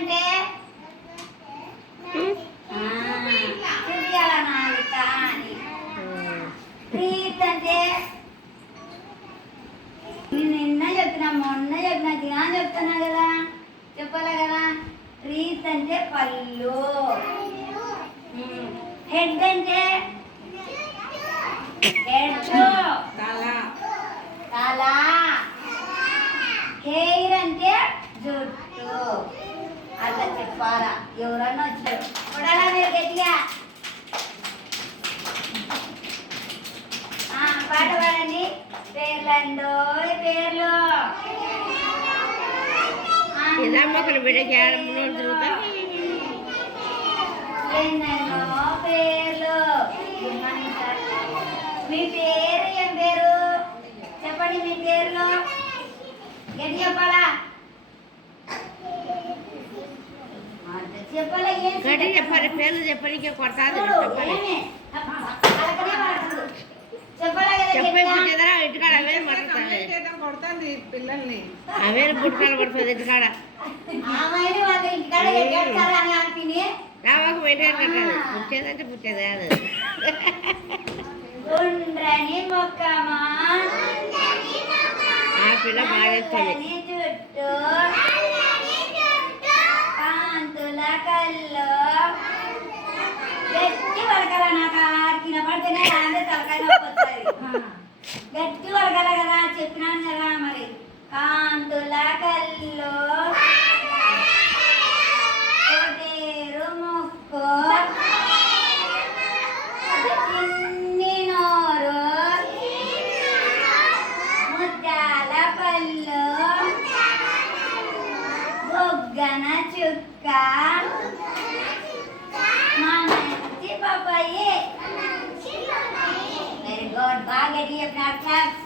అంటే చూపించాల నాలుక అని. ప్రీత్ అంటే నిన్న చెప్పిన మొన్న చెప్పిన దినా చెప్తున్నా కదా, చెప్పాలి కదా. ప్రీత్ అంటే పళ్ళు. హెడ్ అంటే తల. హెయిర్ అంటే జుట్టు. అట్లా చెప్పాలా. ఎవరన్నా వచ్చారు చూడాలా మీరు గట్టిగా పాట పాడండి. పేర్లండో పేర్లు ఎన్నెన్నో పేర్లు. మీ పేరు ఏం పేరు చెప్పండి. మీ పేర్లు గట్టి చెప్పాలా. చెప్పాలి చెప్పాలి పేర్లు చెప్పాలి. కొడతాది పిల్లల్ని అవే పుట్టుకాడ పడుతుంది ఇంటికాడ. రావాక పెట్టారు కట్టాలి. పుచ్చేదంటే పుచ్చేది కాదు. ఆ పిల్ల బాగా చేస్తుంది. కాంతుల కల్లో గట్టి వరకల. నాకు ఆడికిన పడితేనే తలకాయ గట్టి వరకల కదా చెప్పినాను కదా. మరి కాంతుల కల్లో కోటేరు ముక్కు చిన్ని నోరు ముత్యాల పళ్ళు బొగ్గన చుక్క మా మంచి పాపాయి. Very good. బాగా చెప్పినారు క్లాస్.